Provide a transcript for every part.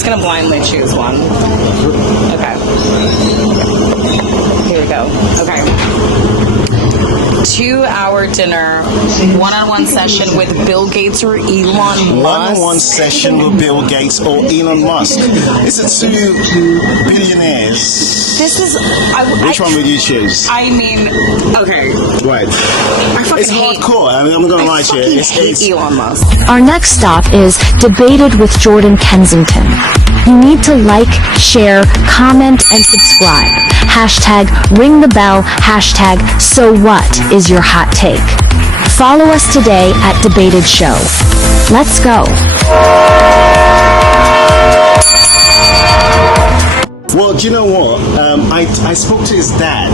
just going to blindly choose one. Okay. Here we go. Okay. 2-hour dinner, one-on-one session with Bill Gates or Elon Musk. One-on-one session with Bill Gates or Elon Musk. It's a 2 billionaires. This is... Which one would you choose? I mean, okay. Right. It's hardcore. I mean, I'm not going to lie to you. It's Elon Musk. Our next stop is Debated with Jordan Kensington. You need to like, share, comment, and subscribe. Hashtag ring the bell. Hashtag so what is your hot take. Follow us today at Debated Show. Let's go. Well, do you know what? I spoke to his dad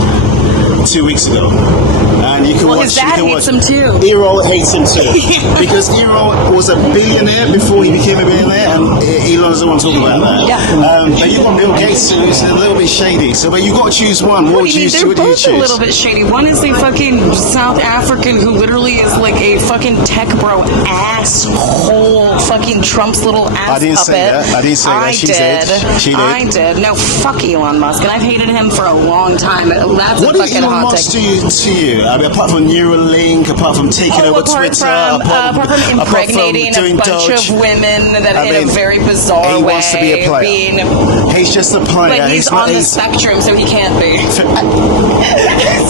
2 weeks ago, and you can watch. His dad hates him too. Errol hates him too because Errol was a billionaire before he became a billionaire, and Elon doesn't want to talk about that. Yeah. But you got Bill Gates, who's a little bit shady. So, but you got to choose one. What do you choose? They're both a little bit shady. One is a fucking South African who literally is like a fucking tech bro asshole, fucking Trump's little ass I didn't puppet. say that. I didn't say that. She did. I did. No, fuck Elon Musk, and I've hated him for a long time. That's what a fucking Elon Musk to you? I mean, apart from Neuralink, apart from taking over Twitter, apart from impregnating a bunch of women in a very bizarre way. He wants to be a player. He's just a player. But he's on the spectrum, so he can't be.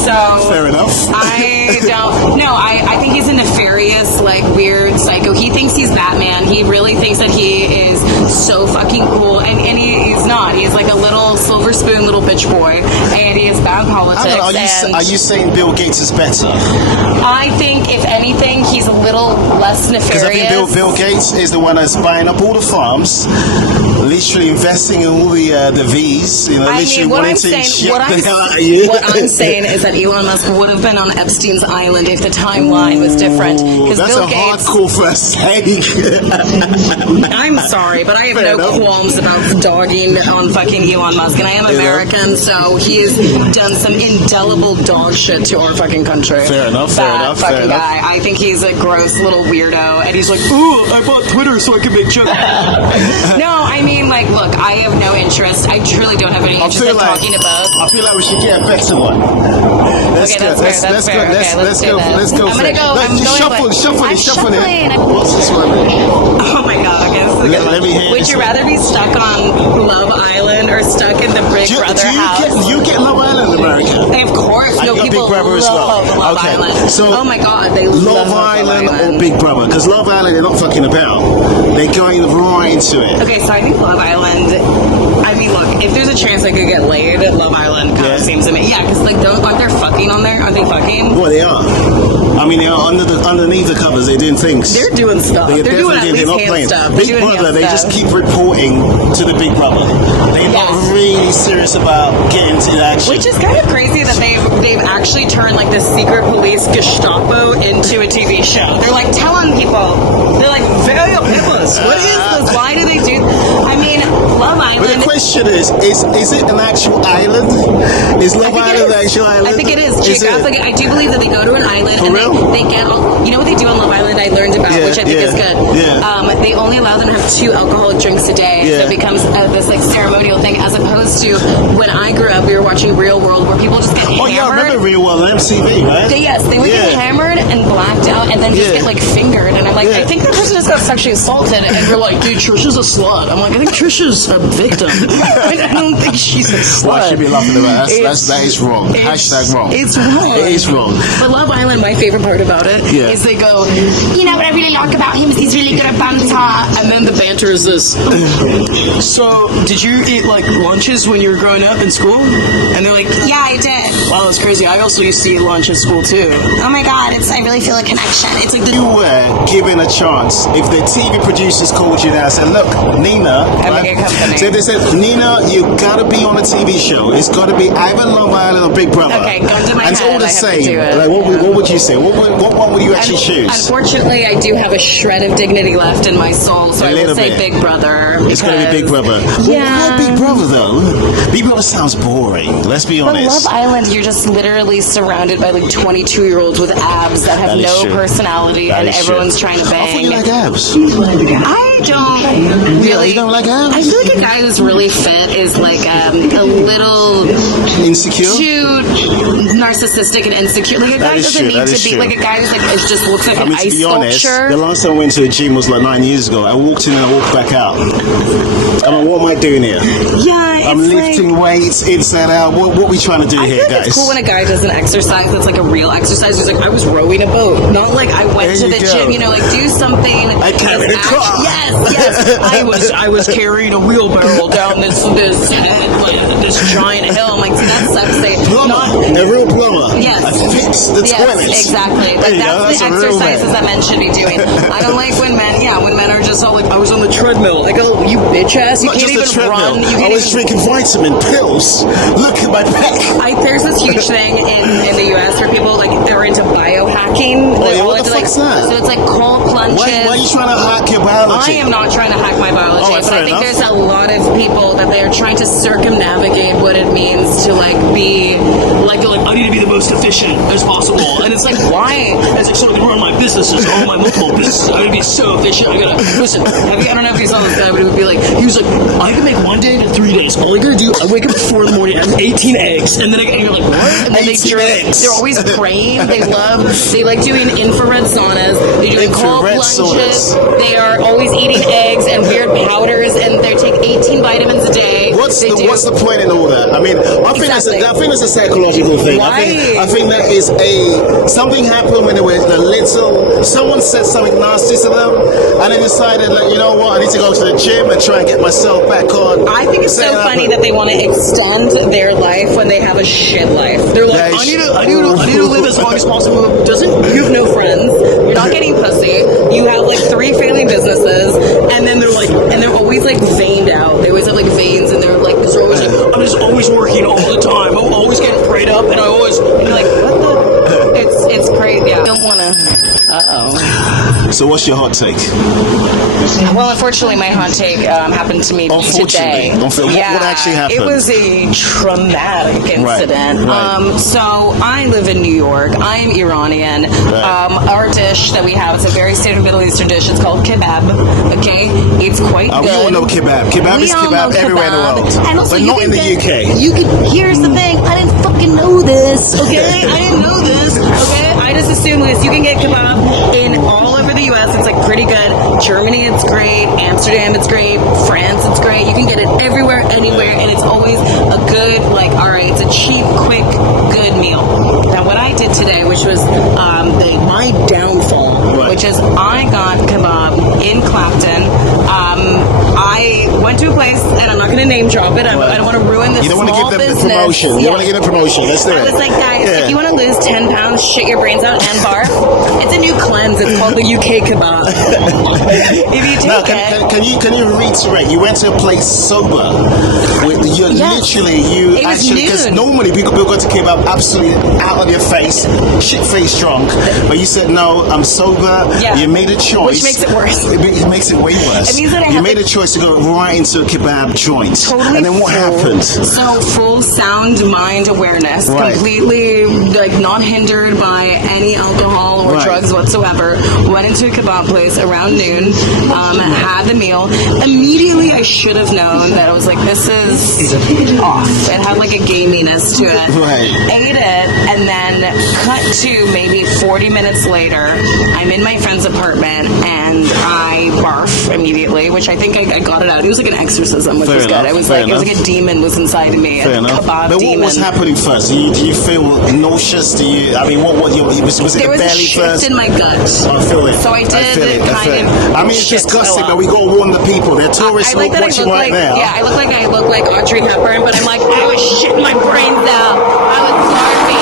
So fair enough. I don't. No, I think he's a nefarious, like, weird psycho. He thinks he's Batman. He really thinks that he is so fucking cool, and he's not. He's like a little silver spoon little bitch boy, and he is bad politics. Are you saying Bill Gates is better? I think, if anything, he's a little less nefarious. Because I think Bill Gates is the one that's buying up all the farms, literally investing in all the V's. You know, literally wanting to ship the hell out of you. What I'm saying is that Elon Musk would have been on Epstein's island if the timeline was different. That's Bill a Gates, hardcore first take. I'm sorry, but I have no qualms about dogging on fucking Elon Musk, and I am American, so he has done some indelible dog shit to our fucking country. Fair enough. Fucking guy. I think he's a gross little weirdo, and he's like, ooh, I bought Twitter so I can make jokes. No, I mean, like, look, I have no interest. I truly don't have any interest in talking about. I feel like we should get a better one. Let's go. Let's go. I'm gonna go. Shuffle it. What's this one? Oh my god. Okay, this is a good one. Would you rather be stuck on Love Island or stuck in the Big Brother house? You get Love Island in America? Of course. No, people Big Brother as well. Love Island. So, oh my god, they Love Island or Big Brother? Because Love Island, they're not fucking about. They're going right into it. Okay, so I think Love Island. I mean, look, if there's a chance I could get laid, Love Island kind of seems to me. Yeah, because like, aren't they fucking on there? Aren't they fucking? Well, they are. I mean, they are underneath the covers. They're doing things. They're doing stuff. They're doing at least hand stuff. Big Brother, they just keep reporting to the Big Brother. They're not really serious about getting to action. Which is kind of crazy that they've actually turned like the secret police Gestapo into a TV show. They're like telling people. They're like, what is this? Why do they do? I mean, Love Island. But the question is it an actual island? Is Love Island an actual island? I think it is. Geographically, I do believe that they go to an island For and real? they get. You know what they do on Love Island? I learned about, which I think is good. Yeah. They only allow them to have 2 alcoholic drinks a day, so it becomes this like ceremonial thing, as opposed to when I grew up, we were watching Real World, where people just get hammered. Oh yeah, I remember Real World on MTV, right? They would get hammered and blacked out, and then just get like fingered, and I'm like, I think that person just got sexually assaulted, and you're like, dude, Trisha's a slut. I'm like, I think Trisha's a victim. I don't think she's a slut. Well, I should be laughing about that. That is wrong. Hashtag wrong. It's wrong. It is wrong. But Love Island, my favorite part about it is they go, you know what I really like about him is he's really good at banter, and then the banter is this. So, did you eat like lunches when you were growing up in school? And they're like, yeah, I did. Wow, that's crazy. I also used to eat lunch at school too. Oh my god, I really feel a connection. It's like you were given a chance. If the TV producers called you now and said, look, Nina, so if they said, Nina, you gotta be on a TV show. It's gotta be either Love Island or Big Brother. Okay, gun to my and it's head, all the I have to same. do it. Like, what would you say? What one would you actually choose? Unfortunately, I do have a shred of dignity left, left in my soul, so I will say Big Brother. It's going to be Big Brother. Yeah. Why Big Brother, though? Big Brother sounds boring. Let's be honest. Love Island, you're just literally surrounded by like 22-year-olds with abs that have no personality, and everyone's trying to bang. I thought you like abs. I don't really. You don't like abs? I feel like a guy who's really fit is like a little insecure, too narcissistic and insecure. Like a guy doesn't need to be like a guy who's like it just looks like an ice to be honest, sculpture. the last time I went to the gym was like 9 years ago. I walked in and I walked back out. I mean, what am I doing here? Yeah, I'm lifting weights inside out. What are we trying to do here, guys? Guys? It's cool when a guy does an exercise that's like a real exercise. He's like, I was rowing a boat, not like I went to the gym. You know, like do something. I carried a car. Yes. I was carrying a wheelbarrow down this giant hill. I'm like, see, that's sexy. A real plumber. Yes. I fixed the toilets. Exactly. Like that's the exercises that men should be doing. I don't like when men are just all like, I was on the treadmill. I go, you bitch ass. You can't even run. I was drinking vitamin pills. Look at my pec. There's this huge thing in the US where people like they're into biohacking. What the fuck's that? So it's like cold plunges. Why are you trying to hack your biology? I am not trying to hack my biology, but I think there's a lot of people that they are trying to circumnavigate what it means to like be like they're like, I need to be the most efficient as possible, and it's like, why? It's like, so I can run my businesses, all my multiple businesses. I gotta be so efficient. I gotta listen. I don't know if you saw this guy, but it would be like, he was like, I can make 1 day to 3 days. All I gotta do, I wake up at 4 in the morning, I have 18 eggs, and then you're like, what? And then they drink. They're always praying. They like doing infrared saunas. They're doing cold plunges. They are always eating eggs and weird powders, and they take 18 vitamins a day. What's the point in all that? I mean, I think that's a psychological thing. Right. I think that is something happened when they were someone said something nasty to them, and they decided, like, you know what, I need to go to the gym and try and get myself back on. I think it's so funny that they want to extend their life when they have a shit life. They're like, I need to live as long as possible. You have no friends. You're not getting pussy. You have like 3 family businesses, and then they're always like veined out. They always have like veins, and they're always like, I'm just always working all the time. I'm always getting prayed up, and you're like, what the? It's crazy. Yeah. I don't wanna. So what's your hot take? Well, unfortunately, my hot take happened to me today. What actually happened? It was a traumatic incident. Right. So I live in New York. I'm Iranian. Right. Our dish that we have is a very standard Middle Eastern dish. It's called kebab. Okay, it's quite good. We all know kebab. Kebab is kebab everywhere in the world, and also but not in the UK. Here's the thing. I didn't fucking know this. Okay, I didn't know this. Okay, I just assumed this. You can get kebab in all over the US. It's like pretty good. Germany, it's great. Amsterdam, it's great. France, it's great. You can get it everywhere, anywhere, and it's always a good, like, all right, it's a cheap, quick, good meal. Now, what I did today, which was my downfall, which is I got kebab in Clapton. I went to a place, and I'm not going to name drop it. I don't want to ruin this small business. You don't want to give them the promotion. You don't want to give them promotion. Let's do it. I was like, guys, if you want to lose 10 pounds, shit your brains out, and barf, it's a new cleanse. It's called the UK kebab. If you take it. Can you reiterate? You went to a place sober. Because normally people go to kebab absolutely out of your face, shit-faced drunk. But you said, no, I'm sober. Yeah. You made a choice. Which makes it worse. It makes it way worse. It means that you made a choice to go right into a kebab joint. Totally. And then what happened? So full sound mind awareness, completely like not hindered by any alcohol or drugs whatsoever. Went into a kebab place around noon, had the meal. Immediately I should have known that I was like, this is off. It had like a gaminess to it. Right. Ate it, and then cut to maybe 40 minutes later, I'm in my friend's apartment and I barf immediately, which I think I got it out. It was like an exorcism, which was good. It was like a demon was inside of me. Fair enough. But demon. what was happening first? Do you feel nauseous? Was it there a was belly a shift first? in my gut. I feel it. So I did I mean, it's disgusting, but we got to warn the people. There are tourists watching right now. Yeah, I look like Audrey Hepburn, but I'm like, I was shitting my brains out. I was starving.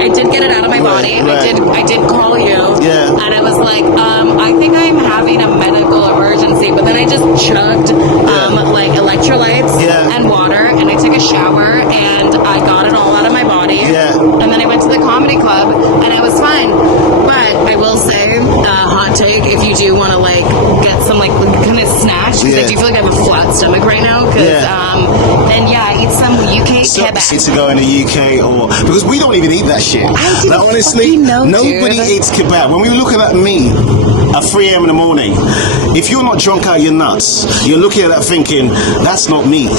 I did get it out of my body. I did call you. Yeah. And I was like, I think I'm having a medical emergency. But then I just chugged like electrolytes and water, and I took a shower, and I got it all out of my body. Yeah. And then I went to the comedy club, and I was fine. But I will say, hot take, if you do want to like get some like kind of snatch, because I do feel like I have a flat stomach right now, because then I eat some UK kebab. To go in the UK, or because we don't even eat that shit. I didn't honestly, know, nobody eats kebab. When we were looking at me at 3 a.m. in the morning, if you're not drunk out your nuts, you're looking at that thinking, that's not meat.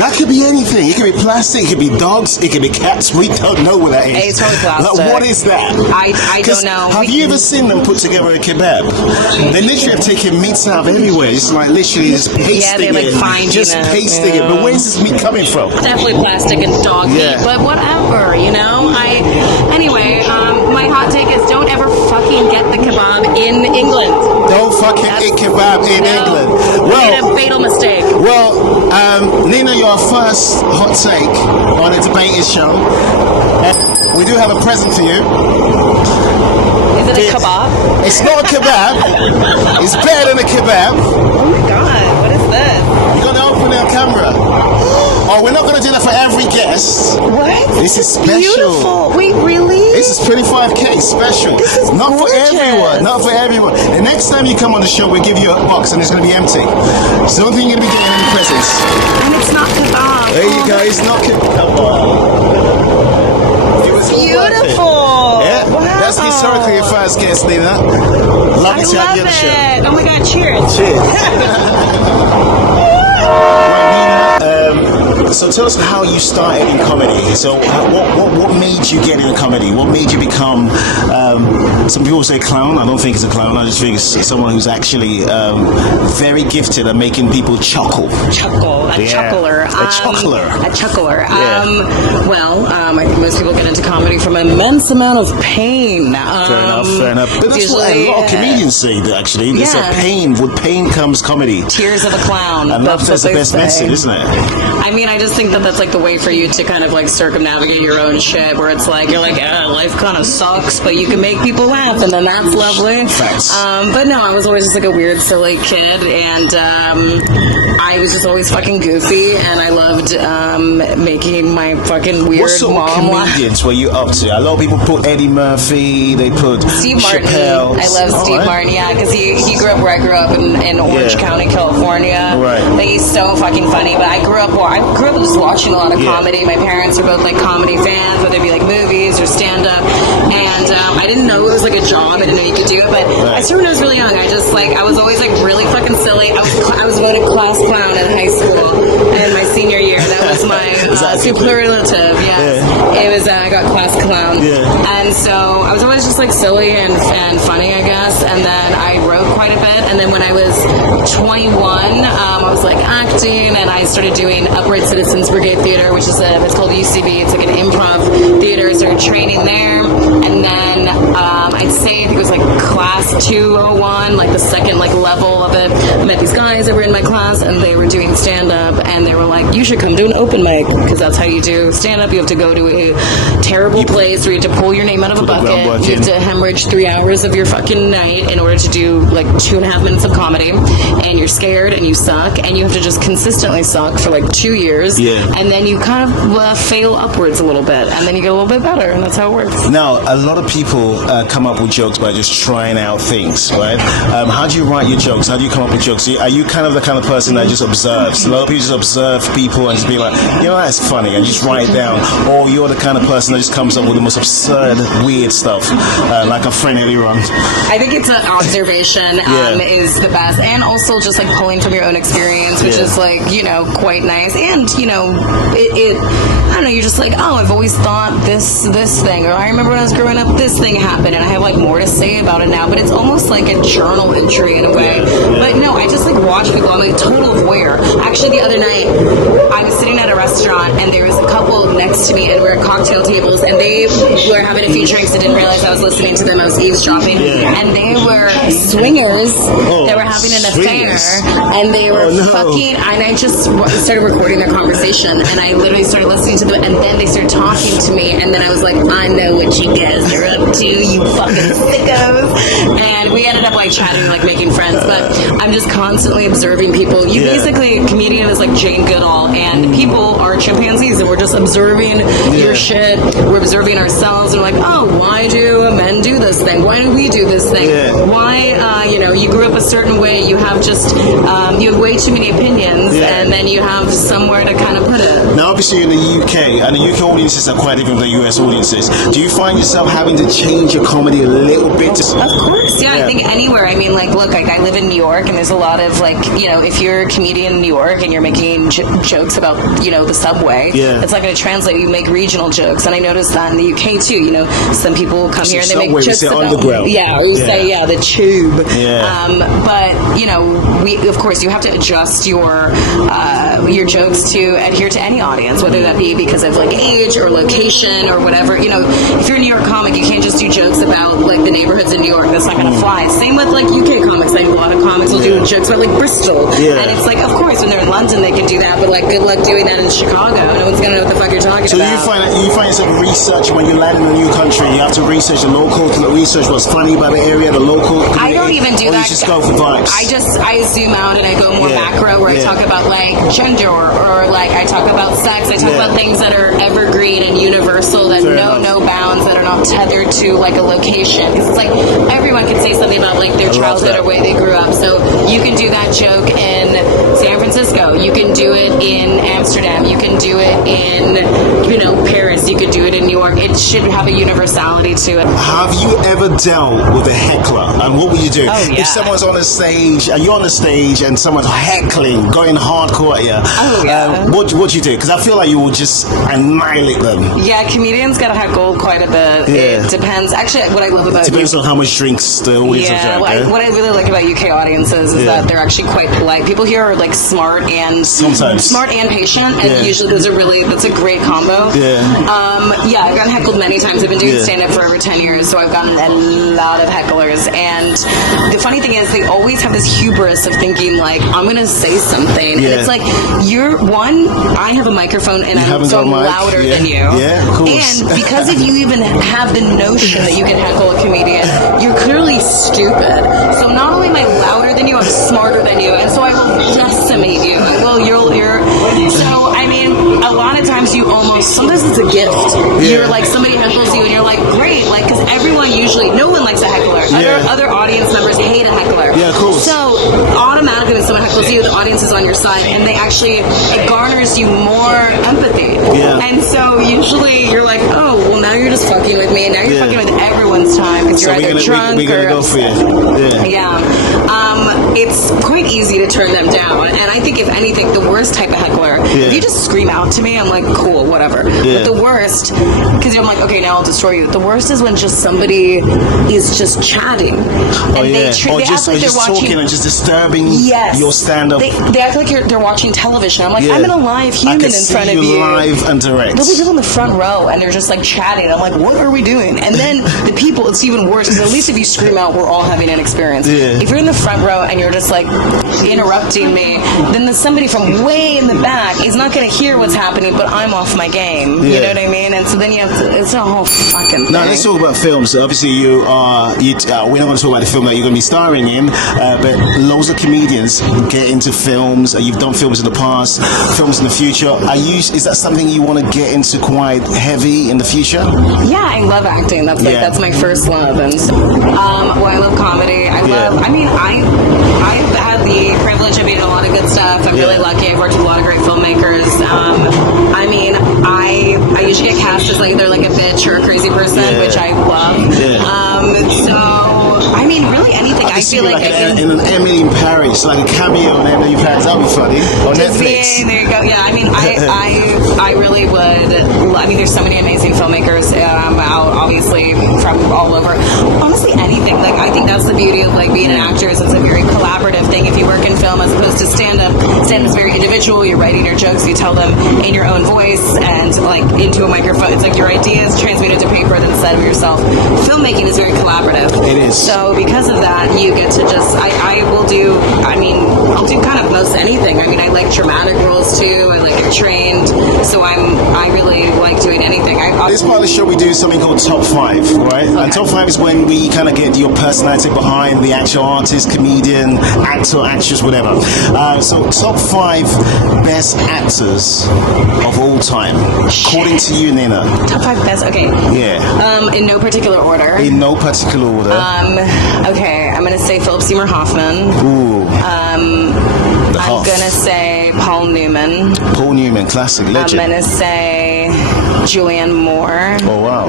That could be anything. It could be plastic, it could be dogs, it could be cats. We don't know what that is. It's totally plastic. Like, what is that? I don't know. Have you ever seen them put together a kebab? They literally have taken meats out of everywhere. It's like literally just pasting pasting it. But where's this meat coming from? Definitely plastic and dog meat, but whatever, you know. Anyway, my hot take is don't ever fucking get the kebab in England. Don't fucking eat kebab in England. Well, made a fatal mistake. Well, Nina, your first hot take on a debating show. We do have a present for you. Is it a kebab? It's not a kebab. It's better than a kebab. Oh my god, what is this? You're going to open our camera. Oh, we're not going to do that for every guest. What? This is special. Beautiful. Wait, really? This is 25k special. This is not gorgeous. for everyone. Not for everyone. The next time you come on the show, we'll give you a box and it's going to be empty. So don't think you're going to be getting any presents. And it's not kebab. There you go. It's not kebab. Beautiful. Yeah. Wow. That's historically your first guest, Nina. Lovely to have you on the show. Oh my god, cheers. So tell us how you started in comedy. So what made you get into comedy? What made you become, some people say clown. I don't think it's a clown. I just think it's someone who's actually very gifted at making people chuckle. A chuckler. A chuckler. I think most people get into comedy from an immense amount of pain. Fair enough. But that's what a lot of comedians say, that actually. There's a pain. With pain comes comedy. Tears of a clown. And that's the best message, isn't it? I mean, I just think that that's like the way for you to kind of like circumnavigate your own shit, where it's like, you're like, life kind of sucks, but you can make people laugh, and then that's lovely. Facts. But no, I was always just like a weird, silly kid, and I was just always fucking goofy, and I loved making my fucking weird what sort mom of laugh. comedians were you up to? A lot of people put Eddie Murphy, they put Steve Martin. Chappelle. I love Steve Martin, because he grew up where I grew up in Orange County, California. Right. But he's so fucking funny. But I grew up just watching a lot of comedy. My parents are both like comedy fans, whether it be like movies or stand up. And I didn't know it was like a job. I didn't know you could do it. But I started when I was really young. I was always like really fucking silly. I was voted class clown in high school in my senior year. That was my superlative. Yes. It was I got class clown. And so I was always just like silly and funny, I guess. And then I wrote quite a bit. And then when I was 21, I was like acting, and I started doing Upright Citizens Brigade Theater, which is it's called UCB. It's like an improv theater. I started training there, and then I'd say it was like class 201, like the second like level of it. I met these guys that were in my class, and they were doing stand up, and they were like, "You should come do an open mic, because that's how you do stand up. You have to go to a terrible place where you have to pull your name out of a bucket. You have to hemorrhage 3 hours of your fucking night in order to do like 2.5 minutes of comedy, and you're scared and you suck, and you have to just consistently suck for like 2 years, and then you kind of fail upwards a little bit, and then you get a little bit better, and that's how it works." Now, a lot of people come up with jokes by just trying out things, right? How do you write your jokes? How do you come up with jokes? Are you kind of the kind of person that just observes? A lot of people just observe people and just be like, that's funny, and just write it down. Or you're the kind of person that just comes up with the most absurd, weird stuff, like a friend earlier on. I think it's an observation is the best, and also just like pulling from your own experience, which is like, quite nice. And I don't know, you're just like, I've always thought this thing, or I remember when I was growing up, this thing happened, and I have like more to say about it now. But it's almost like a journal entry in a way. But no, I just like watch people. I'm like a total voyeur. Actually, the other night I was sitting at a restaurant, and there was a couple next to me, and we're at cocktail tables, and they were having a few drinks. I didn't realize I was listening to them. I was eavesdropping, and they were swingers. They were having an affair, and they were fucking. And I just started recording their conversation, and I literally started listening to them, and then they started talking to me, and then I was like, I know what you guys are up too, you fucking sickos. And we ended up like chatting, like making friends. But I'm just constantly observing people. You basically, a comedian is like Jane Goodall, and people are chimpanzees, and we're just observing your shit. We're observing ourselves, and we're like, oh, why do men do this thing? Why do we do this thing? Why, you grew up a certain way. You have just, you have way too many opinions, and then you have somewhere to kind of put it. Now, obviously, in the UK, and the UK audiences are quite different from the US audiences. Do you find yourself having to change your comedy a little bit? Of course, I think anywhere. I mean, like, look, I live in New York, and there's a lot of, like, if you're a comedian in New York and you're making jokes about, the subway, it's not going to translate. You make regional jokes, and I noticed that in the UK too. Some people come here and they make jokes about underground. Say the tube. But we, of course, you have to adjust your jokes to adhere to any audience, whether that be because of like age or location or whatever. If you're a New York comic, you can't just do jokes about like the neighborhoods in New York. That's not going to fly. Same with like UK comics. I know a lot of comics will do jokes about like Bristol, and it's like, of course, when they're in London, they can do that. But like, good luck doing that in Chicago. No one's going to know what the fuck you're talking about. So you find yourself research when you land in a new country. You have to research the local, research what's funny about the area, the local community. I don't even do that. You just go for vibes. I zoom out and I go more macro, where I talk about like gender, or like I talk about sex. I talk about things that are evergreen and universal, that know no bounds, that are not tethered to like a location. It's like everyone can say something about like their childhood or way they grew up. So you can do that joke in San Francisco. You can do it in Amsterdam. You can do it in Paris. You could do it in New York. It should have a universality to it. Have you ever dealt with a heckler? And what would you do if someone's on a stage and you're on the stage and someone's heckling, going hardcore at you? What do you do? Because I feel like you will just annihilate them. Yeah, comedians gotta heckle quite a bit. It depends. Actually, what I love about depends on how much drinks the audience have drank. What I really like about UK audiences is that they're actually quite polite. People here are like smart and patient, and usually that's a great combo. I've gotten heckled many times. I've been doing stand-up for over 10 years, so I've gotten a lot of hecklers. And the funny thing is, they always have this hubris of thinking like, I'm gonna say something, and it's like, I have a microphone and I'm so louder than you. Of course. And because if you even have the notion that you can heckle a comedian, you're clearly stupid. So not only am I louder than you, I'm smarter than you, and so I will decimate you. So I mean, a lot of times sometimes it's a gift. You're like, somebody heckles you and you're like, great, like, because everyone usually, no one likes a heckler. Other audience members hate a heckler. So automatically when someone heckles you, the audience is on your side, and it garners you more empathy. And so usually you're like, oh, well, now you're just fucking with me, and now you're fucking with everyone's time because you're either drunk we're gonna go for it's quite easy to turn them down. And I think, if anything, the worst type of heckler, if you just scream out to me, I'm like, cool, whatever. But the worst, because I'm like, okay, now I'll destroy you. The worst is when just somebody is just chatting. They act like they're watching, talking and just disturbing your stand-up. They act like they're watching television. I'm like, I'm in a live human in front of you. Live and direct. They'll be people in the front row, and they're just like chatting. I'm like, what are we doing? And then the people, it's even worse, because at least if you scream out, we're all having an experience. If you're in the front row and you're just like interrupting me, then there's somebody from way in the back is not going to hear what's happening, but I'm off my game. You know what I mean? And so then you have to, it's a whole fucking thing. Now let's talk about films. So obviously we're not going to talk about the film that you're going to be starring in, but loads of comedians get into films. You've done films in the past, films in the future. Is that something you want to get into quite heavy in the future? Yeah, I love acting. That's my first love. And so, I love comedy. I've had the privilege of being in a lot of good stuff. I'm really lucky. I've worked with a lot of great filmmakers. I usually get cast as like, they're like a bitch or a crazy person, which I love. Really anything. I feel like in an Emily in Paris, like a cameo on Emily in Paris, that'd be funny. On Netflix. There you go. Yeah, I really would. There's so many amazing filmmakers out, obviously, from all over. Honestly, anything. Like, I think that's the beauty of like being an actor, is it's a very collaborative thing. If you work in film as opposed to stand-up is very individual. You're writing your jokes, you tell them in your own voice and like into a microphone. It's like your ideas transmitted to paper, then said of yourself. Filmmaking is very collaborative. It is. So because of that, you get to just, I'll do kind of most anything. I like dramatic roles too. I like get trained, so I really like doing anything. this part of the show we do something called Top 5, right? Okay. And Top 5 is when we kind of get your personality behind the actual artist, comedian, actor, actress, whatever. So Top 5 best actors of all time, according to you, Nina. Top 5 best, okay. Yeah. In no particular order. In no particular order. Okay, I'm going to say Philip Seymour Hoffman. Ooh. I'm going to say Paul Newman. Paul Newman, classic, legend. I'm going to say Julianne Moore. Oh, wow.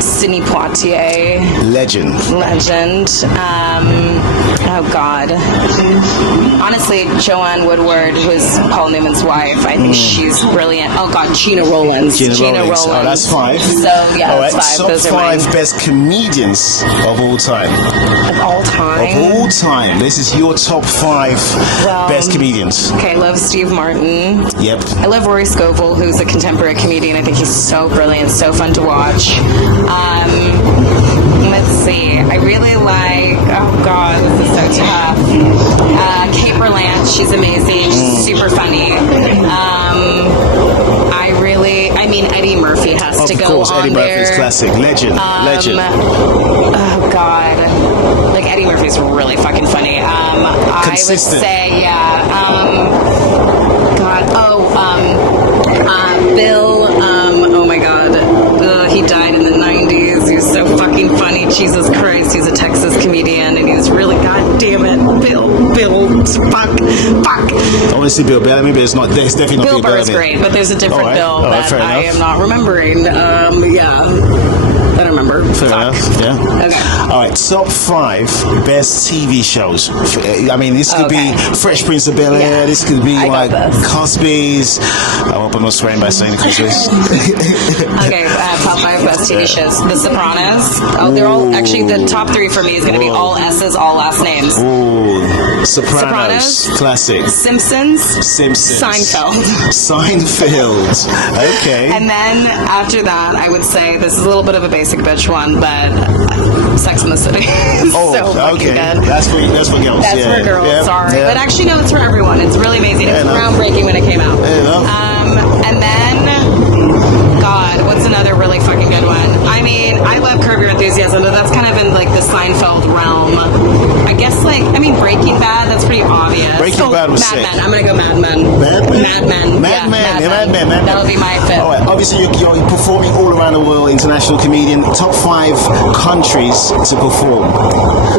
Sidney Poitier. Legend. Oh, God. Honestly, Joanne Woodward, who's Paul Newman's wife, I think she's brilliant. Oh, God, Gina Rowlands. Gina Rowlands. Oh, that's 5. So, yeah, all that's right. 5. Top Those 5 best comedians of all time. Of all time? Of all time. This is your top 5 best comedians. Okay, I love Steve Martin. Yep. I love Rory Scovel, who's a contemporary comedian. I think he's so brilliant, so fun to watch. Let's see. I really like, oh God, this is so tough. Kate Berlant, she's amazing. She's super funny. Eddie Murphy has to go on there. Of course, Eddie Murphy's classic. Legend. Oh God. Like, Eddie Murphy's really fucking funny. Consistent. I would say, Bill, oh my God, he died in the 90s. He was so fucking funny. Jesus Christ, he's a Texas comedian, and he's really, God damn it, Bill, fuck. I want to see Bill Bellamy, but it's definitely not Bill Bill Burr's Bellamy. great, but there's a different Bill that I am not remembering. I don't remember. Fair enough, yeah. Okay. All right, top 5 best TV shows. I mean, this could be Fresh Prince of Bel-Air, this could be like Cosby's. I hope I'm not swearing by saying the Cosby's. Okay, top 5 best TV shows. The Sopranos. Oh, they're all, actually, the top 3 for me is going to be all S's, all last names. Ooh, Sopranos. Classic. Simpsons. Seinfeld. Okay. And then after that, I would say, this is a little bit of a basic bitch one, but Sex in the City. So fucking good. That's for girls. That's for girls, yeah. sorry. Yeah. But actually, no, it's for everyone. It's really amazing. It was groundbreaking when it came out. And then, God, what's another really fucking good one? I mean, I love Curb Your Enthusiasm, but that's kind of in like the Seinfeld realm. I guess, Breaking Bad, that's pretty obvious. Breaking Bad was Mad sick. Men. I'm going to go Mad Men. Mad Men. That'll be my 5th. All right, obviously you're performing all around the world, international comedian. Top 5 countries to perform.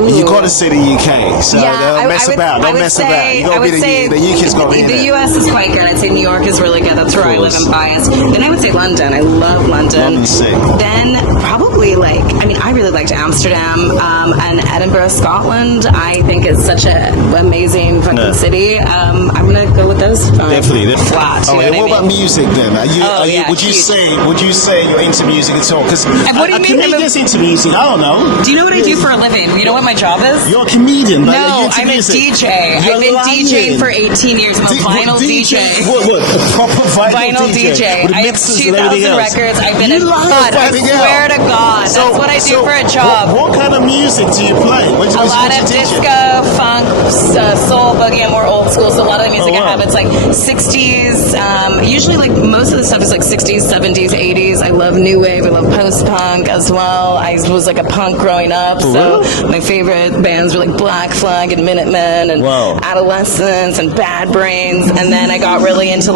You got to say the UK, so don't mess about. Don't mess about. You got to be the UK's got to be in there. The US is quite good. I'd say New York is really good. That's where I live in bias. Then I would say London. I love London. London's sick. Then probably I really liked Amsterdam and Edinburgh, Scotland. I think it's such an amazing fucking city. I'm gonna go with those. Definitely. Flat. All right. What about music then? Would you say you're into music at all? Because what do you mean? Comedians into music. I don't know. Do you know what I do for a living? You know what my job is? You're a comedian. No, I'm a DJ. I've been DJing for 18 years. I'm a vinyl DJ. What? A proper vinyl DJ? I have 2,000 records. I've been in God. I swear to God. That's what I do for a job. What kind of music do you play? A lot of disco, funk, soul, boogie. I'm more old school, so a lot of the music I have, it's like 60s. Usually, most of the stuff is like 60s, 70s, 80s. I love new wave. I love post-punk as well. I was like a punk growing up, so my favorite bands were like Black Flag and Minutemen and Adolescents and Bad Brains. And then I got really into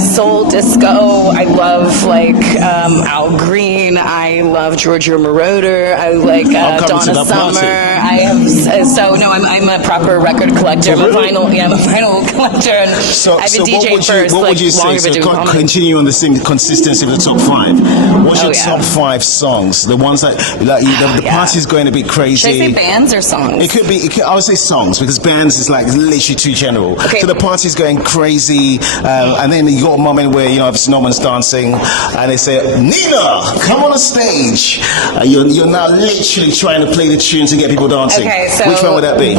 soul, disco. I love Al Green. I love Giorgio Moroder. I like Donna Summer. I'm a proper record collector. I'm a vinyl collector. And I've been DJing first. What would you say? So continue on the same consistency of the top 5. What's your top 5 songs? The ones that the party's going to be crazy. Should I say bands or songs? It could be. I would say songs because bands is literally too general. Okay. So the party's going crazy, and then you got a moment where obviously no one's dancing, and they say, "Nina, come on the stage." You're now literally trying to play the tune to get people dancing. Okay, so which one would that be?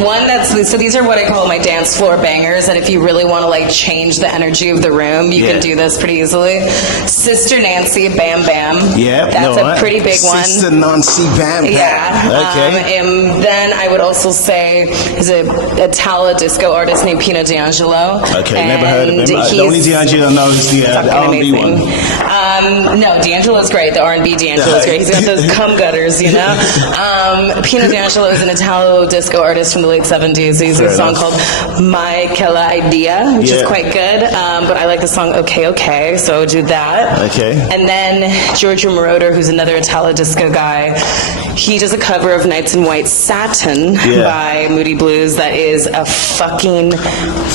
So these are what I call my dance floor bangers, and if you really want to change the energy of the room, you can do this pretty easily. probably. Sister Nancy, Bam Bam. Yeah, that's a pretty big one. Sister Nancy, Bam Bam. Yeah. Okay. And then I would also say there's a Italo disco artist named Pino D'Angelo. Okay, never heard of him. The only D'Angelo I know is the R&B one. No, D'Angelo's great. The R&B D'Angelo's great. He's got those cum gutters, you know. Pino D'Angelo is an Italo disco artist from the late 70s. He's a song called My Kella Idea, which is quite good. But I like the song Okay Okay, so I would do that. Okay. And then Giorgio Moroder, who's another Italo disco guy, he does a cover of Nights in White Satin by Moody Blues that is a fucking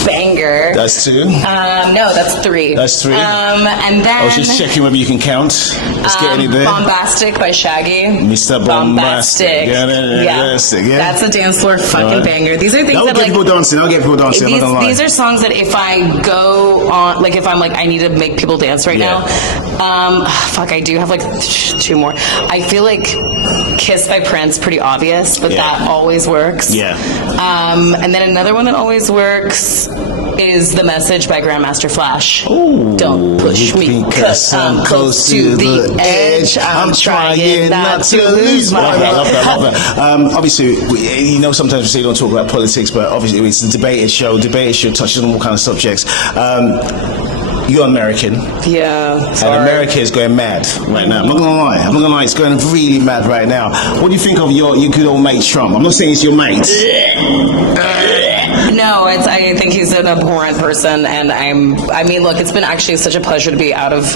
banger. That's two? No, that's three. That's three? And then... I was just checking whether you can count. Let's get any there. Bombastic by Shaggy. Mr. Bombastic. Yeah. That's a dance floor fucking banger. These are things I'll that get people dancing. These are songs that if I go on, like if I'm like, I need to make people dance right now. I do have like two more. I feel like Kiss by Prince, pretty obvious, but that always works. Yeah. And then another one that always works is The Message by Grandmaster Flash. Ooh, don't push me, cause I'm close to the edge. I'm trying not to lose my I love that. Obviously, you know, sometimes we say you don't talk about politics, but obviously it's a debated show. Debated show touches on all kinds of subjects. You're American. Yeah. And America is going mad right now. I'm not gonna lie. It's going really mad right now. What do you think of your good old mate Trump? I'm not saying it's your mate. No, I think he's an abhorrent person, and I mean, look, it's been actually such a pleasure to be out of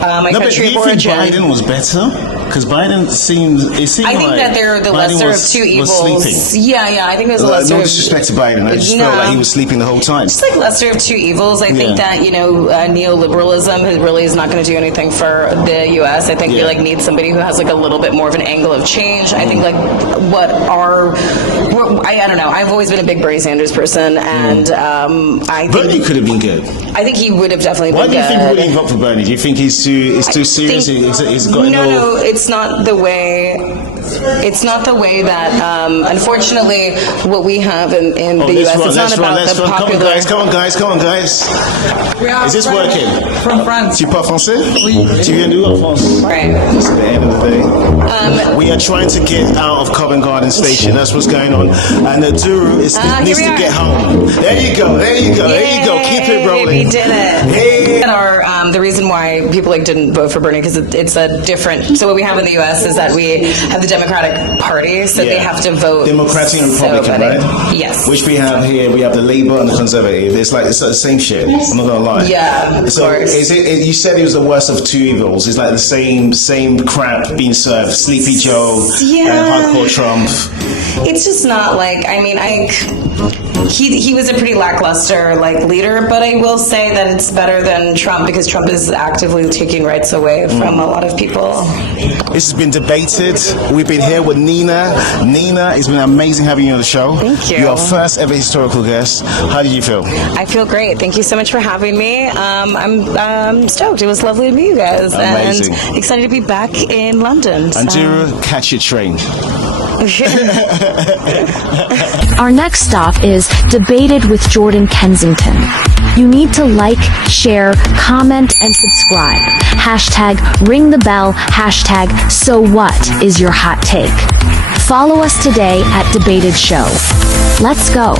my country of origin. Do you think Biden was better? Because Biden seemed I think like that they're the Biden lesser of two evils. Was sleeping. Yeah, I think it was a lesser. No disrespect to Biden, I just felt like he was sleeping the whole time. It's like lesser of two evils. I think that neoliberalism really is not going to do anything for the U.S. I think we like need somebody who has like a little bit more of an angle of change. I think like I don't know. I've always been a big Bernie Sanders person, and I think Bernie could have been good. I think he would have definitely Why been good. Why do you think he wouldn't give up for Bernie? Do you think he's too serious? He's got no, it's not the way. It's not the way that, unfortunately, what we have in the U.S. It's not about the popular. Come on, guys. Is this working? From France. Tu parles français? Oui. Tu viens d'où en France? Right. It's at the end of the day. We are trying to get out of Covent Garden Station. That's what's going on. And the Duru needs to get home. There you go. Keep it rolling. We did it. Hey. The reason why people didn't vote for Bernie, because it's a different. So what we have in the U.S. is that we have the Democratic Party, so they have to vote. Democratic and Republican, right? Yes. Which we have here. We have the Labour and the Conservative. It's the same shit. I'm not gonna lie. Yeah. Of course. You said it was the worst of two evils. It's like the same crap being served. Sleepy Joe and hardcore Trump. It's just not he was a pretty lackluster leader, but I will say that it's better than Trump because Trump is actively taking rights away from a lot of people. This has been debated. We've been here with Nina. Nina, it's been amazing having you on the show. Thank you. You're our first ever historical guest. How did you feel? I feel great. Thank you so much for having me. I'm stoked. It was lovely to meet you guys. Amazing. And excited to be back in London. Andrew, catch your train. Our next stop is Debated with Jordan Kensington. You need to like, share, comment, and subscribe. Hashtag ring the bell. Hashtag so what is your hot take. Follow us today at Debated Show. Let's go.